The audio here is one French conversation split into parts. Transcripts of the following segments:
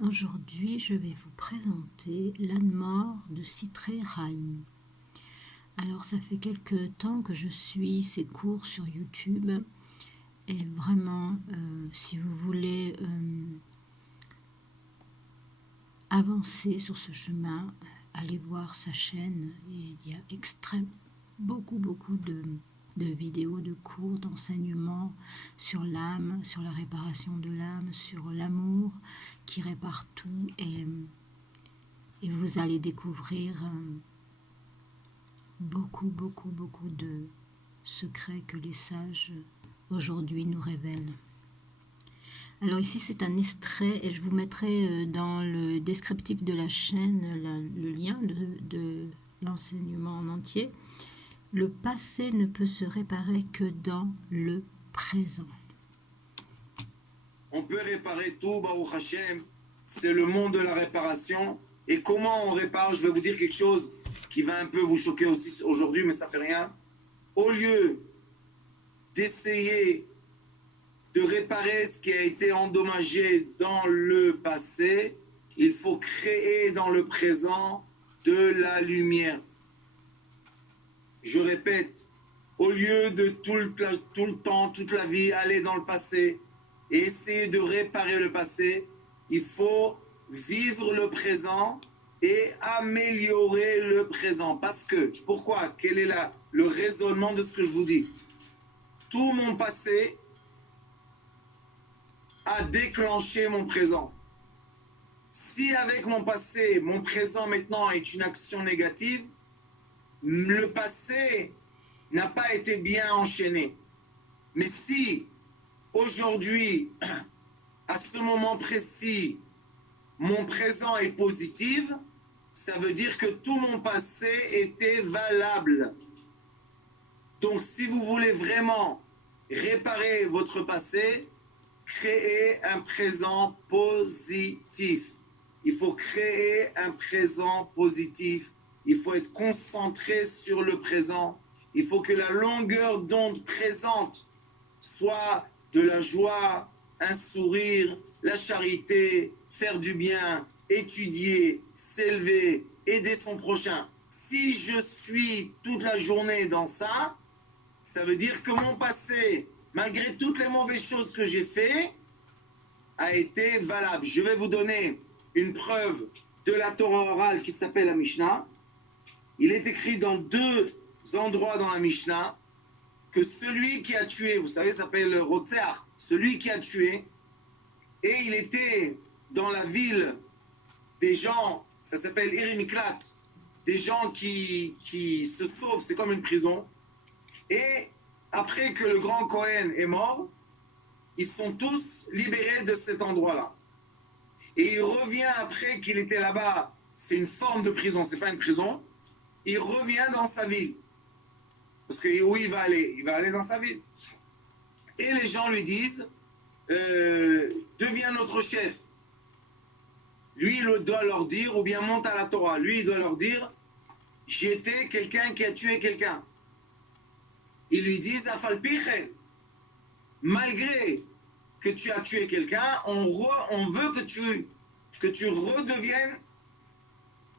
Aujourd'hui, je vais vous présenter l'Anne-Mort de Sitré Haïm. Alors, ça fait quelque temps que je suis ces cours sur YouTube et vraiment, si vous voulez avancer sur ce chemin, allez voir sa chaîne. Il y a beaucoup de vidéos, de cours, d'enseignements sur l'âme, sur la réparation de l'âme, sur l'amour qui répare tout et vous allez découvrir beaucoup de secrets que les sages aujourd'hui nous révèlent. Alors ici c'est un extrait et je vous mettrai dans le descriptif de la chaîne le lien de l'enseignement en entier. Le passé ne peut se réparer que dans le présent. On peut réparer tout, Baruch Hashem. C'est le monde de la réparation. Et comment on répare? Je vais vous dire quelque chose qui va un peu vous choquer aussi aujourd'hui, mais ça fait rien. Au lieu d'essayer de réparer ce qui a été endommagé dans le passé, il faut créer dans le présent de la lumière. Je répète, au lieu de tout le temps, toute la vie, aller dans le passé et essayer de réparer le passé, il faut vivre le présent et améliorer le présent. Parce que, pourquoi? Quel est le raisonnement de ce que je vous dis? Tout mon passé a déclenché mon présent. Si avec mon passé, mon présent maintenant est une action négative, le passé n'a pas été bien enchaîné. Mais si aujourd'hui, à ce moment précis, mon présent est positif, ça veut dire que tout mon passé était valable. Donc si vous voulez vraiment réparer votre passé, créez un présent positif. Il faut créer un présent positif. Il faut être concentré sur le présent. Il faut que la longueur d'onde présente soit de la joie, un sourire, la charité, faire du bien, étudier, s'élever, aider son prochain. Si je suis toute la journée dans ça, ça veut dire que mon passé, malgré toutes les mauvaises choses que j'ai fait, a été valable. Je vais vous donner une preuve de la Torah orale qui s'appelle la Mishnah. Il est écrit dans 2 endroits dans la Mishnah que celui qui a tué, vous savez, ça s'appelle Rotzeach, celui qui a tué, et il était dans la ville des gens, ça s'appelle Irimiklat, des gens qui se sauvent, c'est comme une prison. Et après que le grand Cohen est mort, ils sont tous libérés de cet endroit-là. Et il revient après qu'il était là-bas, c'est une forme de prison, c'est pas une prison, il revient dans sa ville. Parce que où il va aller? Il va aller dans sa ville. Et les gens lui disent, deviens notre chef. Lui, il doit leur dire, ou bien monte à la Torah. Lui, il doit leur dire, j'étais quelqu'un qui a tué quelqu'un. Ils lui disent, Afalpiche, malgré que tu as tué quelqu'un, on veut que tu redeviennes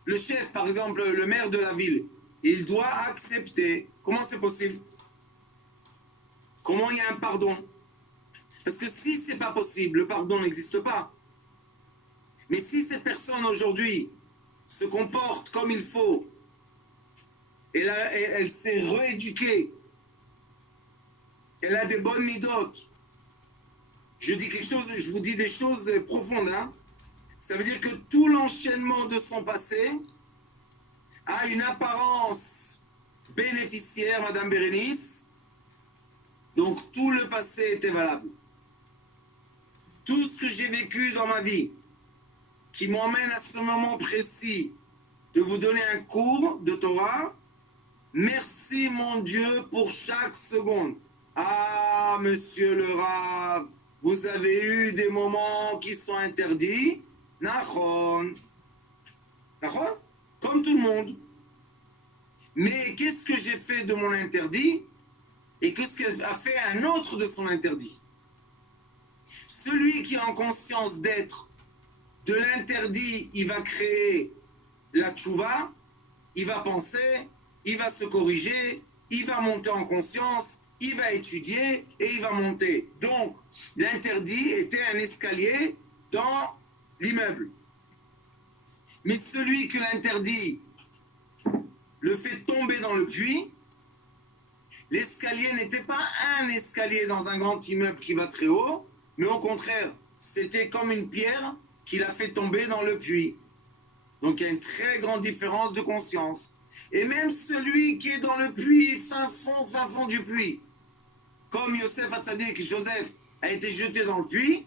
le chef, par exemple, le maire de la ville. Il doit accepter. Comment c'est possible? Comment il y a un pardon? Parce que si c'est pas possible, le pardon n'existe pas. Mais si cette personne aujourd'hui se comporte comme il faut, et elle s'est rééduquée, elle a des bonnes midotes, je dis quelque chose, je vous dis des choses profondes, hein? Ça veut dire que tout l'enchaînement de son passé a une apparence bénéficiaire, Madame Bérénice. Donc tout le passé était valable. Tout ce que j'ai vécu dans ma vie, qui m'emmène à ce moment précis de vous donner un cours de Torah, merci mon Dieu pour chaque seconde. Ah, monsieur le Rav, vous avez eu des moments qui sont interdits. Nachon. Nachon? Comme tout le monde. Mais qu'est-ce que j'ai fait de mon interdit? Et qu'est-ce qu'a fait un autre de son interdit? Celui qui en conscience d'être de l'interdit, il va créer la tchouva, il va penser, il va se corriger, il va monter en conscience, il va étudier et il va monter. Donc, l'interdit était un escalier dans l'immeuble. Mais celui que l'interdit le fait tomber dans le puits, l'escalier n'était pas un escalier dans un grand immeuble qui va très haut, mais au contraire, c'était comme une pierre qui l'a fait tomber dans le puits. Donc il y a une très grande différence de conscience. Et même celui qui est dans le puits, fin fond du puits, comme Yosef Hatzadik, Joseph a été jeté dans le puits,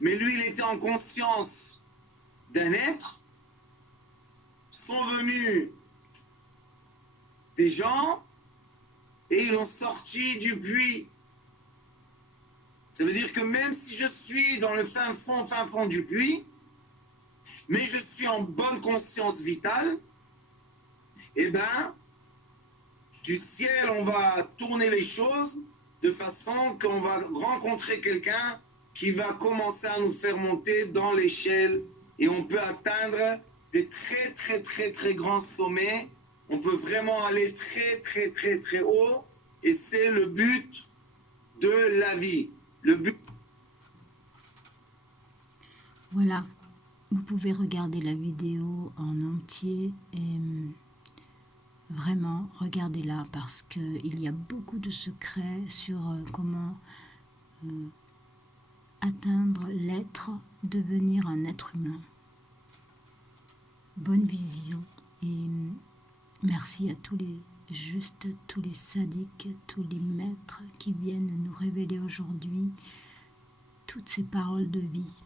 mais lui il était en conscience d'un être, sont venus des gens et ils l'ont sorti du puits. Ça veut dire que même si je suis dans le fin fond du puits, mais je suis en bonne conscience vitale, eh bien, du ciel, on va tourner les choses de façon qu'on va rencontrer quelqu'un qui va commencer à nous faire monter dans l'échelle et on peut atteindre des très grands sommets. On peut vraiment aller très haut et c'est le but de la vie. Le but. Voilà, vous pouvez regarder la vidéo en entier et vraiment regardez-la parce qu'il y a beaucoup de secrets sur comment atteindre l'être, devenir un être humain. Bonne vision et merci à tous les justes, tous les sadiques, tous les maîtres qui viennent nous révéler aujourd'hui toutes ces paroles de vie.